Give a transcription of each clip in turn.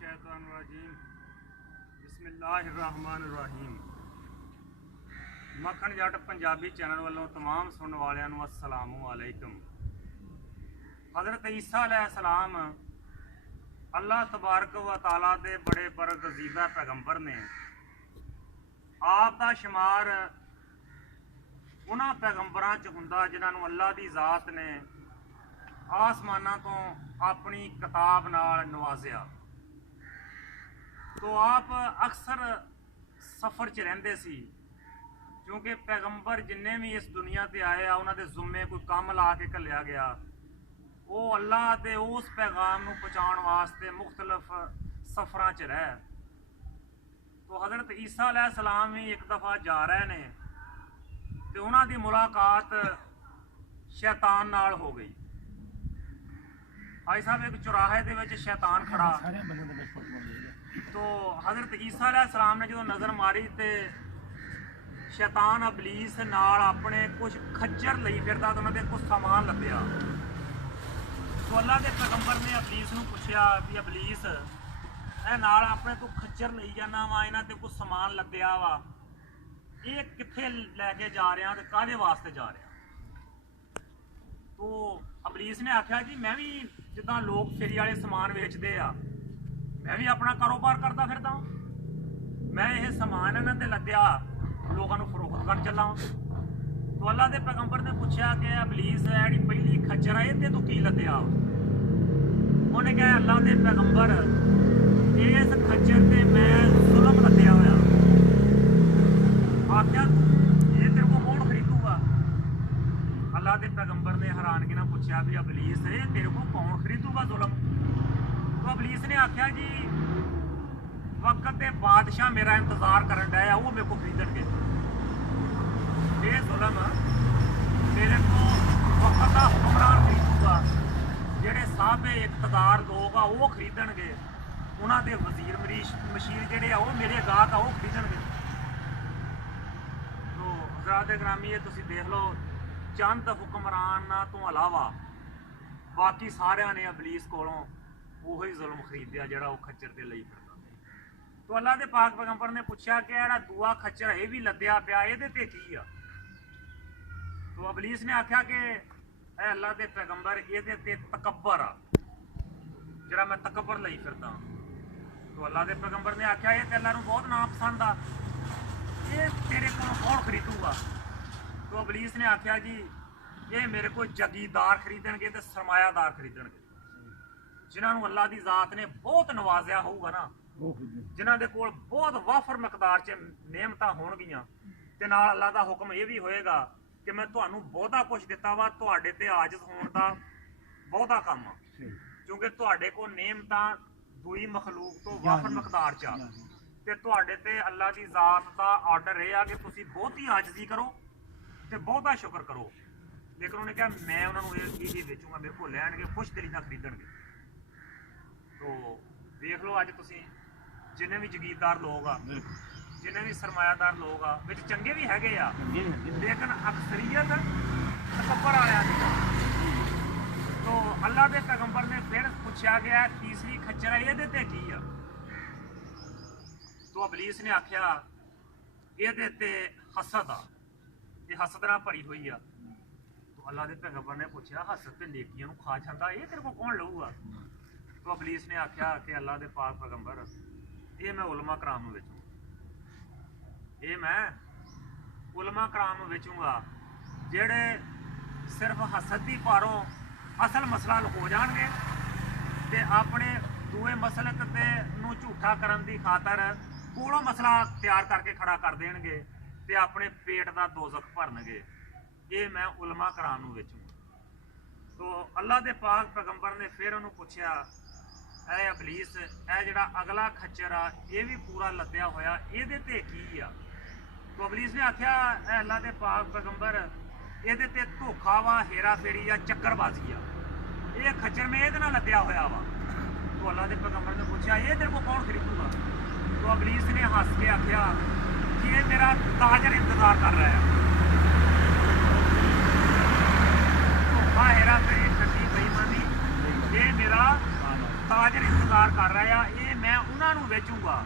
मिनशैतानिर्रजीम बिस्मिल्लाहिर्रहमानिर्रहीम। मक्खन जट पंजाबी चैनल वालों तमाम सुनने वालों अस्सलामु अलैकुम। हज़रत ईसा अलैहिस्सलाम अल्लाह तबारक व तआला दे बड़े बरगज़ीदा पैगंबर ने। आप दा शुमार उन्हां पैगंबरां च हुंदा जिन्हां नूं अल्लाह दी ज़ात ने आसमानां तो अपनी किताब नाल नवाजिया। तो आप अक्सर सफ़र च रहिंदे सी, क्योंकि पैगंबर जिन्ने भी इस दुनिया ते आए आ उन्हां दे ज़ुम्मे कोई काम ला के घल्लिया गया। वो अल्लाह दे उस पैगाम नूं पहुंचाउण वास्ते मुख्तलिफ सफ़रां च रहे। तो हज़रत ईसा अलैहिस्सलाम भी एक दफ़ा जा रहे ने ते उन्हां दी मुलाकात शैतान नाल हो गई। भाई साहब, एक चौराहे दे विच शैतान खड़ा, तो हज़रत ईसा अलैहिस्सलाम ने जो नज़र मारी तो शैतान अबलीस नाल अपने कुछ खच्चर लई फिरदा तो उन्होंने कुछ सामान लभ्या। तो अल्लाह के पैगंबर ने अबलीस नूं पुछया कि अबलीस ए नाल अपने तू खच्चर लई जाना वा, इन्हां ते कुछ समान लभ्या वा, ये कित्थे लैके जा रहा ते काहदे वास्ते जा रहा? तो अबलीस ने आख्या जी मैं भी जिद्दां लोग फेरी वाले समान वेचदे आ, मैं भी अपना कारोबार करता फिरदा, मैं ये समान इन्हां ते लद्या लोगों को फरोख्त कर चला। तो अल्लाह के पैगंबर ने पूछा कि अबलीस जी पहली खच्चर है ये तू की लद्या? उन्हें कहा अल्लाह के पैगंबर इस खच्चर से मैं जुल्म लद्या होया। आख्या ये तेरे को कौन खरीदूगा? अल्लाह के पैगंबर ने हैरानगी ना पूछा भी अबलीस ये तेरे को कौन खरीदूगा जुल्म? तो अबलीस ने आख्या जी वक्त के बादशाह मेरा इंतजार करन डया, वो मेरे को खरीदणगे। ये जुल्म मेरे को वक्त का हुक्मरान खरीदूगा, जेडे साहबे इकतदार लोग आ वो खरीदणगे, उन्हां दे वजीर मशीर जेडे आ वो मेरे गाहक आ वो खरीदणगे। तो हज़रात गिरामी तुसीं देख लो, चंद हुक्मरानां तो अलावा बाकी सारियां ने अबलीस कोलों वही जुल्म खरीदिया जेड़ा वो खच्चर ते लई फिरदा। तो अल्लाह के पाक पैगंबर ने पूछा कि जेड़ा दूआ खच्चर ये भी लद्या पिया इहदे ते की आ? तो अबलीस ने आख्या कि ए अल्लाह के पैगंबर इहदे ते तकब्बर आ, जेड़ा मैं तकब्बर लई फिरदा। तो अल्लाह के पैगंबर ने आख्या ये ते अल्लाह नूं बहुत ना पसंद आ, ये तेरे को कौन खरीदूगा? तो अबलीस ने आख्या जी ये मेरे को जगीदार खरीदणगे ते सरमायादार खरीदणगे, जिन्होंने अल्लाह की ज़ात ने बहुत नवाजिया होगा ना, जिन्हों के कोल बहुत वाफर मकदार च नेमत होणगियां, ते नाल अल्लाह का हुक्म यह भी होएगा कि मैं तुहानूं बहुता कुछ दिता वा, तुहाडे ते आजिज़ होण दा बहुता काम आ, क्योंकि तुहाडे कोल नेमत दूई मखलूक तो वाफर मकदार च आ, ते तुहाडे ते अल्लाह की ज़ात का आर्डर यह आ कि तुसीं बहुती आजिज़ी करो ते बहुता शुक्र करो। लेकिन उन्हें कहा मैं उन्होंने ये बेचूंगा, मेरे को लैणगे, खुश दिली नाल खरीदणगे। तो देख लो अज तुसीं जिन्ने भी जगीरदार लोग आ, जिन्ने भी सरमायादार लोग आ, विच चंगे भी हैगे आ, लेकिन अक्सरीयत तकब्बर वालियां दी। तो अल्लाह के पैगंबर ने फिर पूछा गया तीसरी खच्चर है इहदे ते की आ? तो अबलीस ने आख्या इहदे ते हसद आ, ये हसद नाल भरी हुई आ। तो अल्लाह के पैगंबर ने पूछा हसद ते नेकियां नूं खा छंदा, ये तेरे को कौन लऊगा? तो अबलीस ने आख्या कि अल्लाह के पाक पैगंबर ये मैं उलमा कराम नूं बेचूंगा, ये मैं उलमा कराम नूं बेचूंगा, जेड़े सिर्फ हसद दी पारों असल मसला लुको जाणगे ते अपने दूए मसलक ते नूं झूठा करन दी खातर कोलों मसला तैयार करके खड़ा कर देणगे ते अपने पेट दा दोज़ख भरनगे। ये मैं उलमा कराम नूं बेचूंगा। तो अल्लाह के पाक पैगंबर ने फिर उन्होंने पूछा ऐ अबलीस ए जिहड़ा अगला खच्चर आ ये भी पूरा लद्या होया, इहदे ते की आ? तो अबलीस ने आख्या ऐ अल्लाह के पाक पैगंबर इहदे ते धोखा वा, हेरा फेरी आ, चक्करबाजी आ, ये खच्चर में इहदे नाल लद्या होया वा। तो अल्लाह के पैगंबर ने पूछा ये तेरे को कौन खरीदूगा? तो अबलीस ने हंस के आख्या कि ये मेरा ताजर इंतजार कर रहा है। धोखा, हेरा फेरी, ठगी, बेईमानी, ये मेरा ताजर इंतजार कर रहा है, ये मैं मैं उन्होंने बेचूंगा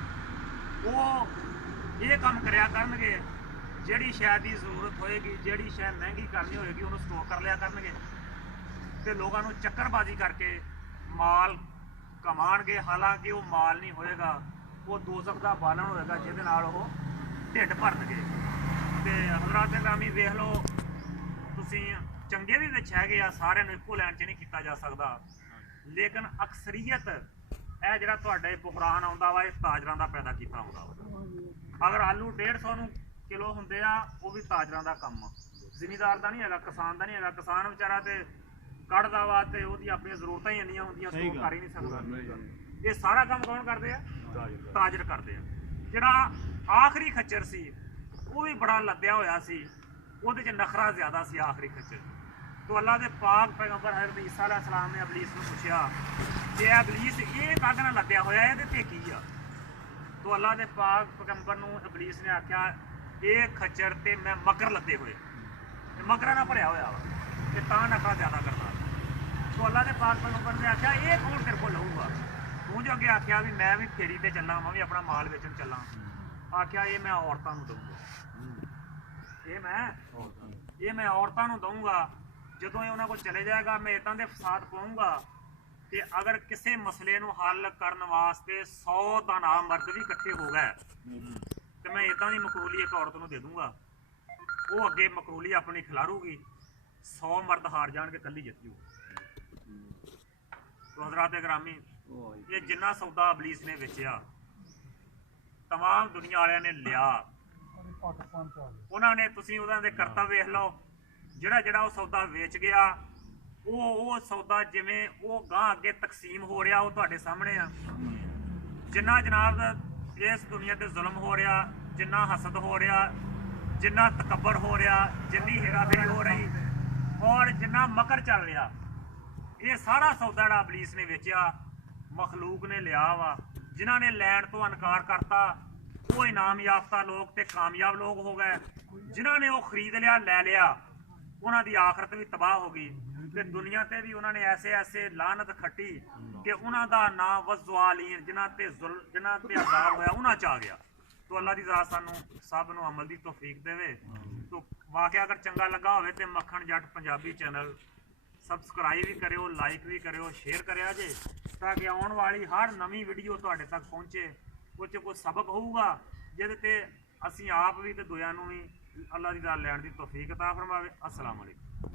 वो ये काम करया करनगे ਜਿਹੜੀ ਸ਼ੈ ਦੀ ਜ਼ਰੂਰਤ ਹੋਏਗੀ ਜਿਹੜੀ ਸ਼ੈ ਮਹਿੰਗੀ ਕਰਨੀ ਹੋਏਗੀ ਉਹਨੂੰ ਸਟੋਕ ਕਰ ਲਿਆ ਕਰਨਗੇ ਤੇ ਲੋਕਾਂ ਨੂੰ ਚੱਕਰਬਾਜ਼ੀ ਕਰਕੇ ਮਾਲ ਕਮਾਣਗੇ ਹਾਲਾਂਕਿ ਉਹ ਮਾਲ ਨਹੀਂ ਹੋਏਗਾ ਉਹ ਦੋਜ਼ਖ ਦਾ ਬਾਲਣ ਹੋਏਗਾ ਜਿਹਦੇ ਨਾਲ ਉਹ ਢਿੱਡ ਭਰਨਗੇ ਤੇ ਹਜ਼ਰਤ ਗ੍ਰਾਮੀ ਵੇਖ ਲਓ ਤੁਸੀਂ ਚੰਗੇ ਵੀ ਵਿੱਚ ਹੈਗੇ ਆ ਸਾਰਿਆਂ ਨੂੰ ਇੱਕੋ ਲਾਈਨ 'ਚ ਨਹੀਂ ਕੀਤਾ ਜਾ ਸਕਦਾ ਲੇਕਿਨ ਅਕਸਰੀਅਤ ਇਹ ਜਿਹੜਾ ਤੁਹਾਡੇ ਬੁਹਰਾਨ ਆਉਂਦਾ ਵਾ ਇਹ ਤਾਜਰਾਂ ਦਾ ਪੈਦਾ ਕੀਤਾ ਹੁੰਦਾ ਵਾ ਅਗਰ ਆਲੂ 150 ਨੂੰ ਕਿਲੋ ਹੁੰਦੇ ਆ ਉਹ ਵੀ ਤਾਜਰਾਂ ਦਾ ਕੰਮ ਆ ਜ਼ਿਮੀਦਾਰ ਦਾ ਨਹੀਂ ਹੈਗਾ ਕਿਸਾਨ ਦਾ ਨਹੀਂ ਹੈਗਾ ਕਿਸਾਨ ਵਿਚਾਰਾ ਤੇ ਕੱਢਦਾ ਵਾ ਤੇ ਉਹਦੀ ਆਪਣੀਆਂ ਜ਼ਰੂਰਤਾਂ ਹੀ ਇੰਨੀਆਂ ਹੁੰਦੀਆਂ ਸਟੋਰ ਕਰ ਹੀ ਨਹੀਂ ਸਕਦਾ ਇਹ ਸਾਰਾ ਕੰਮ ਕੌਣ ਕਰਦੇ ਆ ਤਾਜਰ ਕਰਦੇ ਆ ਜਿਹੜਾ ਆਖਰੀ ਖੱਚਰ ਸੀ ਉਹ ਵੀ ਬੜਾ ਲੱਦਿਆ ਹੋਇਆ ਸੀ ਉਹਦੇ 'ਚ ਨਖਰਾ ਜ਼ਿਆਦਾ ਸੀ ਆਖਰੀ ਖੱਚਰ तो अल्लाह के पाक पैगंबर हज़रत ईसा अलैहिस्सलाम ने इबलीस को पूछा कि इबलीस ये काहदे नाल लद्या होया इहदे ते की आ तो अल्लाह के पाक पैगंबर नूं इबलीस ने आख्या ये खच्चर ते मैं मकर लद्दे होए मकरां नाल भरिया होया वा ते तां नखरा ज़्यादा करदा तो अल्लाह के पाक पैगंबर ने आख्या ये कौन तेरे को लऊगा तूं जो अगे आख्या भी मैं भी फेरी ते चलां मैं भी अपना माल बेचन चलां आख्या ये मैं औरतां नूं दूंगा ये मैं औरतां नूं दूंगा ਜਦੋਂ ਇਹ ਉਹਨਾਂ ਕੋਲ ਚਲੇ ਜਾਏਗਾ ਮੈਂ ਇਦਾਂ ਦੇ ਫਸਾਦ ਪਾਉਂਗਾ ਕਿ ਅਗਰ ਕਿਸੇ ਮਸਲੇ ਨੂੰ ਹੱਲ ਕਰਨ ਵਾਸਤੇ 100 ਦਾਨਾ ਮਰਦ ਵੀ ਇਕੱਠੇ ਹੋ ਗਏ ਤੇ ਮੈਂ ਇਦਾਂ ਦੀ ਮਕਰੂਲੀ ਇੱਕ ਔਰਤ ਨੂੰ ਦੇ ਦੂੰਗਾ ਉਹ ਅੱਗੇ ਮਕਰੂਲੀ ਆਪਣੀ ਖਿਲਾਰੂਗੀ 100 ਮਰਦ ਹਾਰ ਜਾਣਗੇ ਇਕੱਲੀ ਜਿੱਤ ਜੂ ਤੋ ਹਜ਼ਰਤ ਗ੍ਰਾਮੀ ਇਹ ਜਿੰਨਾ ਸੌਦਾ ਇਬਲੀਸ ਨੇ ਵੇਚਿਆ तमाम ਦੁਨੀਆ ਵਾਲਿਆਂ ਨੇ ਲਿਆ ਉਹਨਾਂ ਨੇ ਤੁਸੀਂ ਉਹਨਾਂ ਦੇ ਕਰਤਾ ਵੇਖ ਲਓ ਜਿਹੜਾ ਉਹ ਸੌਦਾ ਵੇਚ ਗਿਆ ਉਹ ਸੌਦਾ ਜਿਵੇਂ ਉਹ ਗਾਂ ਅੱਗੇ ਤਕਸੀਮ ਹੋ ਰਿਹਾ ਉਹ ਤੁਹਾਡੇ ਸਾਹਮਣੇ ਆ ਜਿੰਨਾ ਜਨਾਬ ਇਸ ਦੁਨੀਆ ਤੇ ਜ਼ੁਲਮ ਹੋ ਰਿਹਾ ਜਿੰਨਾ ਹਸਦ ਹੋ ਰਿਹਾ ਜਿੰਨਾ ਤਕੱਬਰ ਹੋ ਰਿਹਾ ਜਿੰਨੀ ਹੇਰਾਫੇਰੀ ਹੋ ਰਹੀ ਔਰ ਜਿੰਨਾ ਮਕਰ ਚੱਲ ਰਿਹਾ ਇਹ ਸਾਰਾ ਸੌਦਾ ਜਿਹੜਾ ਇਬਲੀਸ ਨੇ ਵੇਚਿਆ ਮਖਲੂਕ ਨੇ ਲਿਆ ਵਾ ਜਿਨ੍ਹਾਂ ਨੇ ਲੈਣ ਤੋਂ ਇਨਕਾਰ ਕਰਤਾ ਉਹ ਇਨਾਮ ਯਾਫਤਾ ਲੋਕ ਤੇ ਕਾਮਯਾਬ ਲੋਕ ਹੋ ਗਏ ਜਿਨ੍ਹਾਂ ਨੇ ਉਹ ਖਰੀਦ ਲਿਆ ਲੈ ਲਿਆ ਉਹਨਾਂ ਦੀ ਆਖਰਤ ਵੀ ਤਬਾਹ ਹੋ ਗਈ ਤੇ ਦੁਨੀਆ ਤੇ ਵੀ ਉਹਨਾਂ ਨੇ ਐਸੇ ਲਾਨਤ ਖੱਟੀ ਕਿ ਉਹਨਾਂ ਦਾ ਨਾਂ ਵਜ਼ਵਾਲੀਨ ਜਿਨ੍ਹਾਂ ਤੇ ਅਜ਼ਾਬ ਹੋਇਆ ਉਹਨਾਂ 'ਚ ਆ ਗਿਆ ਤੋ ਅੱਲਾ ਦੀ ਜ਼ਾਤ ਸਾਨੂੰ ਸਭ ਨੂੰ ਅਮਲ ਦੀ ਤੌਫੀਕ ਦੇਵੇ ਤੋ ਵਾਕਿਆ ਅਗਰ ਚੰਗਾ ਲੱਗਾ ਹੋਵੇ ਤੇ ਮੱਖਣ ਜੱਟ ਪੰਜਾਬੀ ਚੈਨਲ ਸਬਸਕ੍ਰਾਈਬ ਵੀ ਕਰਿਓ ਲਾਈਕ ਵੀ ਕਰਿਓ ਸ਼ੇਅਰ ਕਰਿਆ ਜੇ ਤਾਂ ਕਿ ਆਉਣ ਵਾਲੀ ਹਰ ਨਵੀਂ ਵੀਡੀਓ ਤੁਹਾਡੇ ਤੱਕ ਪਹੁੰਚੇ ਉਹ 'ਚ ਕੋਈ ਸਬਕ ਹੋਊਗਾ ਜਿਹਦੇ ਤੇ ਅਸੀਂ ਆਪ ਵੀ ਤੇ ਦੂਜਿਆਂ ਨੂੰ ਵੀ अल्लाह दी दाल लैण दी तौफीक अता फरमावे। अस्सलाम वालेकुम।